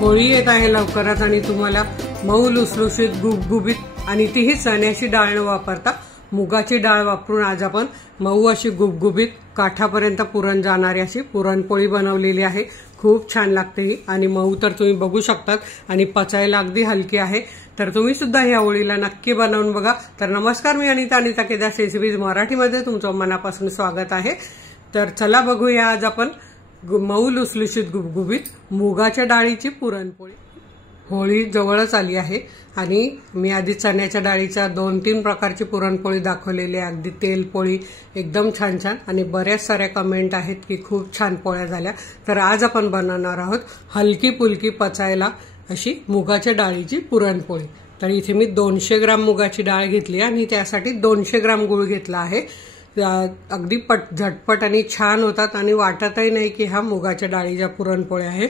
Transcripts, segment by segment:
होळी येत आहे लवकरच आणि तुम्हाला मऊ लुसलुशीत गुबगुबीत आणि तीही चण्याची डाळ न वापरता मुगाची डाळ वापरून आज आपण मऊ अशी गुबगुबीत काठापर्यंत पुरण जाणारी अशी पुरणपोळी बनवलेली आहे। खूप छान लागते ही आणि मऊ तर तुम्ही बघू शकतात आणि पचायला अगदी हलकी आहे। तर तुम्ही सुद्धा या होळीला नक्की बनवून बघा। तर नमस्कार, मी अनिता केदार रेसिपीज मराठीमध्ये तुमचं मनापासून स्वागत आहे। तर चला बघूया आज आपण मऊ लुसलुशीत गुबगुबीत मुगाच्या डाळीची पुरणपोळी। होळी जवळच आली आहे आणि मी आधी चण्याच्या डाळीच्या 2-3 प्रकारची पुरणपोळी दाखवलेली आहे। अगदी तेल पोळी एकदम छान आणि बऱ्याच साऱ्या कमेंट आहेत की खूप छान पोळ्या झाल्या। तर आज आपण बनवणार आहोत हलकी पुलकी पचायला अशी मुगाच्या डाळीची पुरणपोळी। तर इथे मी 200 ग्राम मुगाची डाळ घेतली आणि त्यासाठी 200 ग्राम गूळ घेतला आहे। अगदी झटपट आणि छान होतात आणि वाटतही नाही की हा मुगाच्या डाळीच्या पुरणपोळ्या आहे।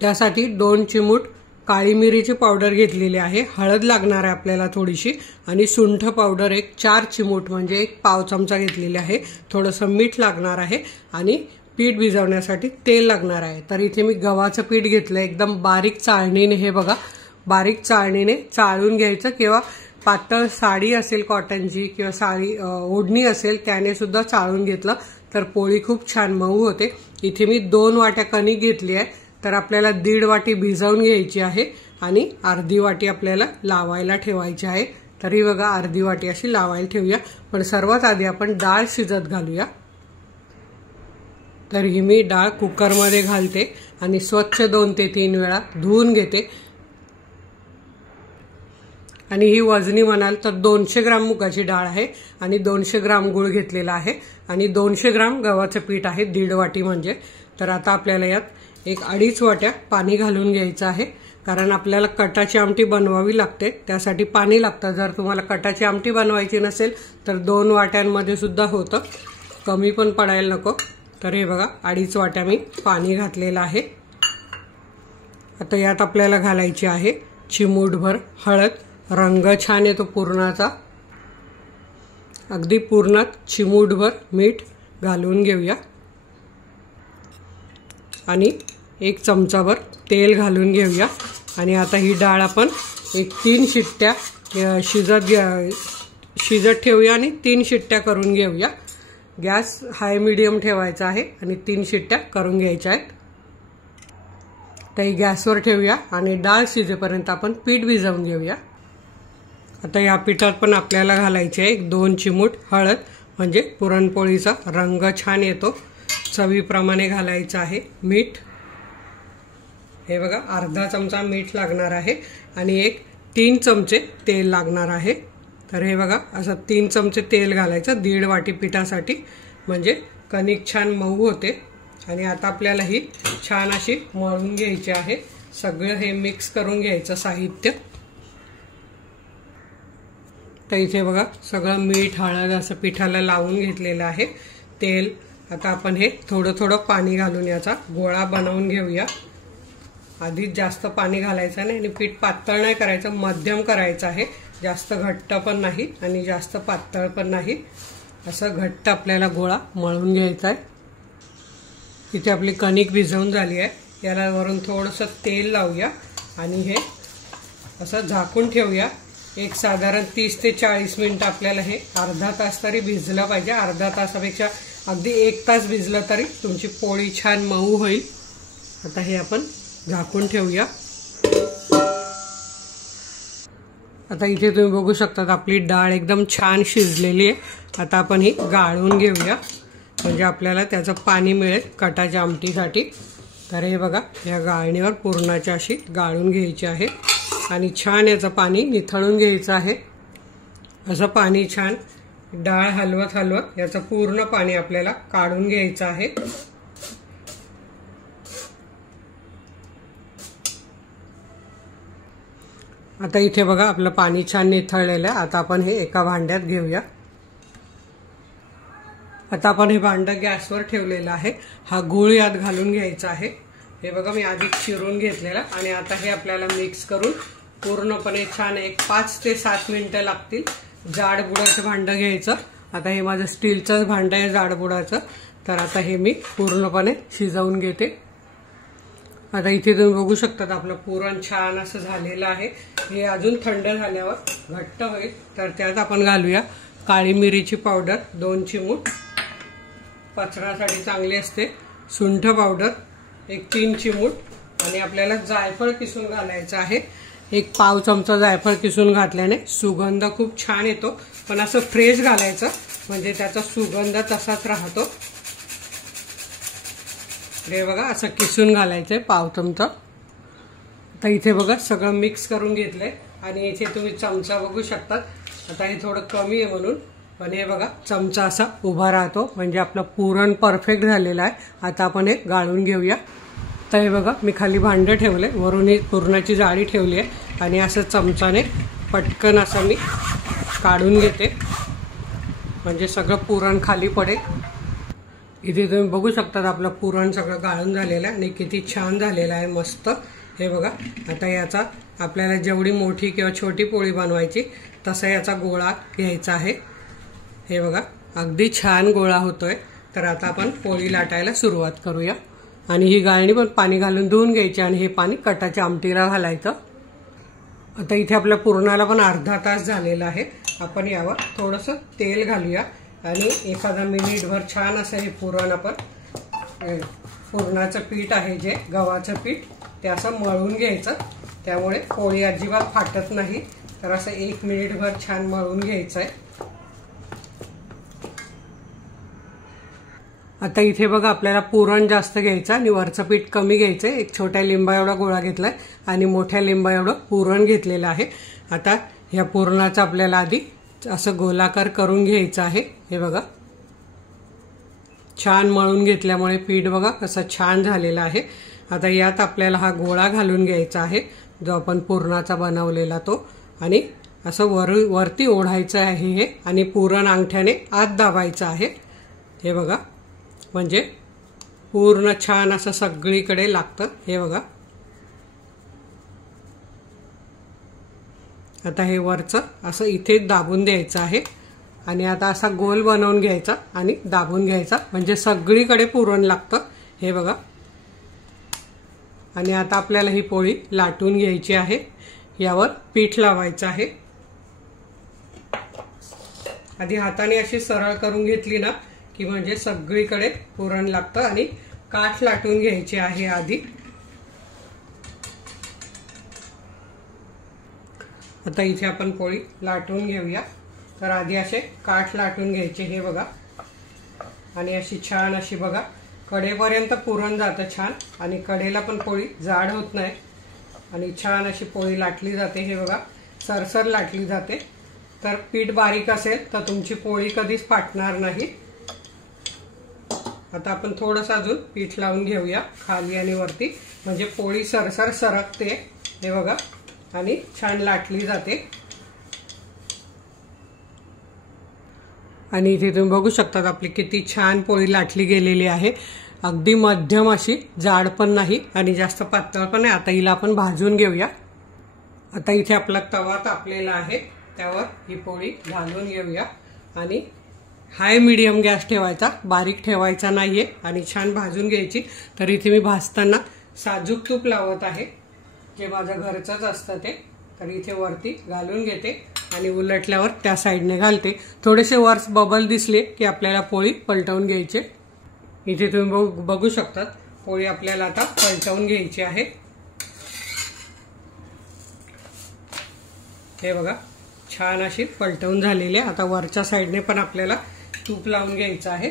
त्यासाठी 2 चिमूट काळी मिरीची पावडर घेतलेली आहे, हळद लागणार आहे आपल्याला थोडीशी आणि सुंठ पावडर एक 4 चिमूट म्हणजे एक पाव चमचा घेतलेली आहे। थोडंसं मीठ लागणार आहे आणि पीठ भिजवण्यासाठी तेल लागणार आहे। तर इथे मी गव्हाचं पीठ घेतलं, एकदम बारीक चाळणीने, हे बघा बारीक चाळणीने चाळून घ्यायचं किंवा पातळ साडी असेल कॉटनची किंवा साडी ओढणी असेल त्याने सुद्धा चाळून घेतलं तर पोळी खूप छान मऊ होते। इथे मी 2 वाट्या कणिक घेतली आहे, तर आपल्याला 1.5 वाटी भिजवून घ्यायची आहे आणि अर्धी वाटी आपल्याला लावायला ठेवायची आहे। तरी बघा अर्धी वाटी अशी लावायला ठेवूया। पण सर्वात आधी आपण डाळ शिजत घालूया। तर ही मी डाळ कुकरमध्ये घालते आणि स्वच्छ 2 ते 3 वेळा धुवून घेते। आणि ही वजनी म्हणाल तर 200 ग्राम मुगाची डाळ आहे आणि 200 ग्राम गूळ घेतलेला आहे आणि 200 ग्राम गव्हाचं पीठ आहे, 1.5 वाटी म्हणजे। तर आता आपल्याला यात एक 2.5 वाट्या पाणी घालून घ्यायचं आहे, कारण आपल्याला कटाची आमटी बनवावी लागते, त्यासाठी पाणी लागतं। जर तुम्हाला कटाची आमटी बनवायची नसेल तर 2 वाट्यांमध्ये सुद्धा होतं, कमी पण पडायला नको। तर हे बघा 2.5 वाट्या मी पाणी घातलेलं आहे। आता यात आपल्याला घालायची आहे चिमूटभर हळद, रंग छान येतो पुरणाचा। अगदी पुरणात चिमूटभर मीठ घालून घेऊया आणि 1 चमचाभर तेल घालून घेऊया आणि आता ही डाळ आपण एक 3 शिट्ट्या शिजत ठेवूया आणि 3 शिट्ट्या करून घेऊया। गॅस हाय मीडियम ठेवायचा आहे आणि 3 शिट्ट्या करून घ्यायच्या आहेत। तर ही गॅसवर ठेवूया आणि डाळ शिजेपर्यंत आपण पीठ भिजवून घेऊया। आता या पिठात पण आपल्याला घालायचे आहे 2 चिमूट हळद, म्हणजे पुरणपोळीचा रंग छान येतो। चवीप्रमाणे घालायचं आहे मीठ, हे बघा अर्धा चमचा मीठ लागणार आहे आणि एक 3 चमचे तेल लागणार आहे। तर हे बघा असं 3 चमचे तेल घालायचं 1.5 वाटी पिठासाठी, म्हणजे कणिक छान मऊ होते। आणि आता आपल्याला ही छान अशी मळून घ्यायची आहे, सगळं हे मिक्स करून घ्यायचं साहित्य। तर इथे बघा सगळं मीठ हळद असं पिठाला लावून घेतलेलं आहे, तेल। आता आपण हे थोडं पाणी घालून याचा गोळा बनवून घेऊया। आधीच जास्त पाणी घालायचं नाही आणि पीठ पातळ नाही करायचं, मध्यम करायचं आहे, जास्त घट्ट पण नाही आणि जास्त पातळ पण नाही, असं घट्ट आपल्याला गोळा मळून घ्यायचा आहे। इथे आपली कणिक भिजवून झाली आहे, याला वरून थोडंसं तेल लावूया आणि हे असं झाकून ठेवूया। एक साधारण 30 ते 40 मिनिटं आपल्याला हे अर्धा तास तरी भिजलं पाहिजे। अर्धा तासापेक्षा अगदी 1 तास भिजलं तरी तुमची पोळी छान मऊ होईल। आता हे आपण झाकून ठेवूया। आता इथे तुम्ही बघू शकता आपली डाळ एकदम छान शिजलेली आहे। आता आपण ही गाळून घेऊया, म्हणजे आपल्याला त्याचं पाणी मिळेल कटाच्या आमटीसाठी। तर हे बघा या गाळणीवर पुरणाची अशी गाळून घ्यायची आहे आणि छान याचं पाणी निथळून घ्यायचं आहे। असं पाणी छान डाळ हलवत याचं पूर्ण पाणी आपल्याला काढून घ्यायचं आहे। आता इथे बघा आपलं पाणी छान निथळलेलं आहे। आता आपण हे एका भांड्यात घेऊया। आता आपण हे भांडं गॅसवर ठेवलेलं आहे, हा गूळ यात घालून घ्यायचा आहे। हे बघा मी आधी चिरून घेतलेला आणि आता हे आपल्याला मिक्स करून पूर्णपणे छान एक 5 ते 7 मिनिटं लागतील। जाड बुडाचं भांडं घ्यायचं। आता हे माझं स्टीलचं भांडं आहे जाड बुडाचं, तर आता हे मी पूर्णपणे शिजवून घेते। आता इथे तुम्ही बघू शकता आपलं पुरण छान असं झालेलं आहे। हे अजून थंड झाल्यावर घट्ट होईल, तर त्यात आपण घालूया काळी मिरीची पावडर 2 चिमूट, पचनासाठी चांगली असते। सुंठ पावडर 1-3 चिमूट आणि आपल्याला जायफळ किसून घालायचं आहे। 1 पाव चमचा जायफळ किसून घातल्याने सुगंध खूप छान येतो, पण असं फ्रेश घालायचं म्हणजे त्याचा सुगंध तसाच राहतो। हे बघा असं किसून घालायचंय पाव चमचा। आता इथे बघा सगळं मिक्स करून घेतलंय आणि इथे तुम्ही चमचा बघू शकता। आता हे थोडं कमी आहे म्हणून, पण हे बघा चमचा असा उभा राहतो म्हणजे आपलं पुरण परफेक्ट झालेलं आहे। आता आपण हे गाळून घेऊया। तर हे बघा मी खाली भांडं ठेवलंय, वरून ही पुरणाची जाळी ठेवली आहे आणि असं चमचाने पटकन असं मी काढून घेते म्हणजे सगळं पुरण खाली पडेल। इथे तुम्ही बघू शकता आपलं पुरण सगळं गाळून झालेलं आहे आणि किती छान झालेलं आहे, मस्त। हे बघा आता याचा आपल्याला जेवढी मोठी किंवा छोटी पोळी बनवायची तसा याचा गोळा घ्यायचा आहे। हे बघा अगदी छान गोळा होतोय। तर आता आपण पोळी लाटायला सुरुवात करूया आणि ही गाळणी पण पाणी घालून धुवून घ्यायची आणि हे पाणी कटाच्या आमटीला घालायचं। आता इथे आपल्या पुरणाला पण अर्धा तास झालेला आहे। आपण यावर थोडंसं तेल घालूया आणि एखादा मिनिटभर छान असं हे पुरण आपण पुरणाचं पीठ आहे जे गव्हाचं पीठ ते असं मळून घ्यायचं, त्यामुळे पोळी अजिबात फाटत नाही। तर असं 1 मिनिटभर छान मळून घ्यायचं आहे। आता इथे बघा आपल्याला पुरण जास्त घ्यायचं आणि वरचं पीठ कमी घ्यायचं। 1 छोट्या लिंबा एवढा गोळा घेतलाय आणि मोठ्या लिंबा एवढं पुरण घेतलेलं आहे। आता ह्या पुरणाचा आपल्याला आधी असं गोलाकार करून घ्यायचं आहे। हे बघा छान मळून घेतल्यामुळे पीठ बघा कसं छान झालेलं आहे। आता यात आपल्याला हा गोळा घालून घ्यायचा आहे जो आपण पुरणाचा बनवलेला तो, आणि असं वरती ओढायचं आहे हे आणि पुरण अंगठ्याने आत दाबायचं आहे। हे बघा म्हणजे पूर्ण छान असं सगळीकडे लागतं। हे बघा आता हे वरचं असं इथे दाबून द्यायचं आहे आणि आता असा गोल बनवून घ्यायचा आणि दाबून घ्यायचा म्हणजे सगळीकडे पुरण लागतं। हे बघा आणि आता आपल्याला ही पोळी लाटून घ्यायची आहे। यावर पीठ लावायचं आहे। आधी हाताने अशी सरळ करून घेतली ना की म्हणजे सगळीकडे पुरण लागतं आणि काठ लाटून घ्यायची आहे आधी। आता इथे आपण पोळी लाटून घेऊया। तर आधी असे काठ लाटून घ्यायचे हे बघा आणि अशी छान अशी बघा कडेपर्यंत पुरण जातं छान आणि कडेला पण पोळी जाड होत नाही आणि छान अशी पोळी लाटली जाते। हे बघा सरसर लाटली जाते। तर पीठ बारीक असेल तर तुमची पोळी कधीच फाटणार नाही। आता आपण थोडंसं अजून पीठ लावून घेऊया खाली आणि वरती म्हणजे पोळी सरसर सरकते। हे बघा आणि छान लाटली जाते। आणि इथे तुम्ही बघू शकता आपली किती छान पोळी लाटली गेलेली आहे। अगदी मध्यम अशी, जाड पण नाही आणि जास्त पातळ पण नाही। आता हिला आपण भाजून घेऊया। आता इथे आपला तवा तापलेला आहे, त्यावर ही पोळी घालून घेऊया आणि हाय मीडियम गॅस ठेवायचा, बारीक ठेवायचा नाहीये आणि छान भाजून घ्यायची। तर इथे मी भाजताना साजूक तूप लावत आहे जे माझं घरचंच असतं ते। तर इथे वरती घालून घेते आणि उलटल्यावर त्या साईडने घालते। थोडेसे वर बबल दिसले की आपल्याला पोळी पलटवून घ्यायचे। इथे तुम्ही बघू शकता पोळी आपल्याला आता पलटवून घ्यायची आहे। हे बघा छान अशी पलटवून झालेली आहे। आता वरच्या साईडने पण आपल्याला तूप लावून घ्यायचं आहे।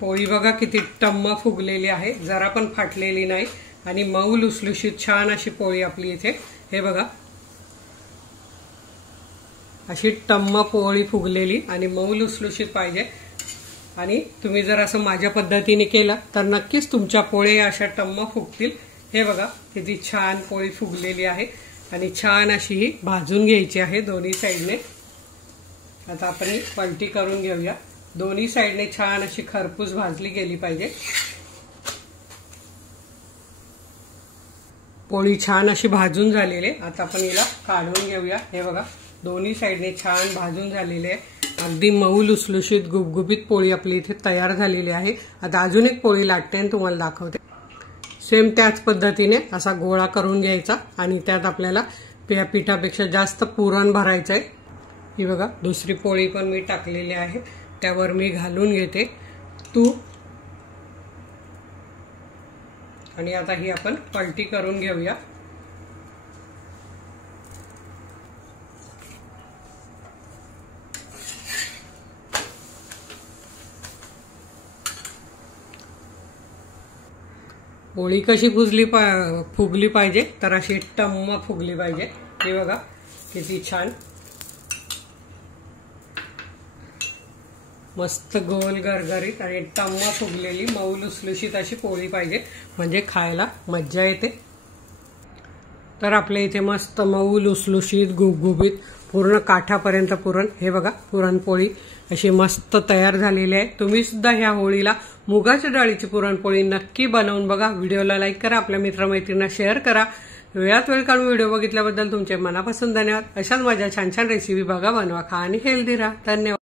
पोळी बघा किती टम्म फुगलेली आहे, जरा पण फाटलेली नाही आणि मऊ लुसलुशीत छान अशी पोळी आपली इथे। हे बघा अशी टम्म पोळी फुगलेली आणि मऊ लुसलुशीत पाहिजे आणि तुम्ही जर असं माझ्या पद्धतीने केलं तर नक्कीच तुमच्या पोळ्या अशा टम्म फुगतील। हे बघा किती छान पोळी फुगलेली आहे आणि छान अशी ही भाजून घ्यायची आहे दोन्ही साईडने। आता आपण ही पलटी करून घेऊया। दोन्ही साईडने छान अशी खरपूस भाजली गेली पाहिजे। पोळी छान अशी भाजून झालेली आहे। आता आपण हिला काढून घेऊया। हे बघा दोन्ही साईडने छान भाजून झालेली आहे, अगदी मऊ लुसलुशीत गुबगुबीत पोळी आपली इथे तयार झालेली आहे। आता अजून एक पोळी लाटते आणि तुम्हाला दाखवते। सेम त्याच पद्धतीने असा गोळा करून घ्यायचा आणि त्यात आपल्याला पिठापेक्षा जास्त पुरण भरायचं आहे। ही बघा दुसरी पोळी पण मी टाकलेली आहे, त्यावर मी घालून घेते तूप आणि आता ही आपण पलटी करून घेऊया। पोळी कशी फुगली पाहिजे तर अशी टम्म फुगली पाहिजे। हे बघा किती छान मस्त गोल गरगरीत आणि टम्म फुगलेली मऊ लुसलुशीत अशी पोळी पाहिजे, म्हणजे खायला मज्जा येते। तर आपल्या इथे मस्त मऊ लुसलुशीत गुबगुबीत पूर्ण काठापर्यंत पुरण, हे बघा पुरणपोळी अशी मस्त तयार झालेली आहे। तुम्ही सुद्धा ह्या होळीला मुगाच्या डाळीची पुरणपोळी नक्की बनवून बघा। व्हिडिओला लाईक करा, आपल्या मित्रमैत्रिणींना शेअर करा। वेळात वेळ काढून व्हिडिओ बघितल्याबद्दल तुमचे मनापासून धन्यवाद। अशाच माझ्या छान छान रेसिपी बघा, बनवा, खा आणि हेल्दी राहा। धन्यवाद।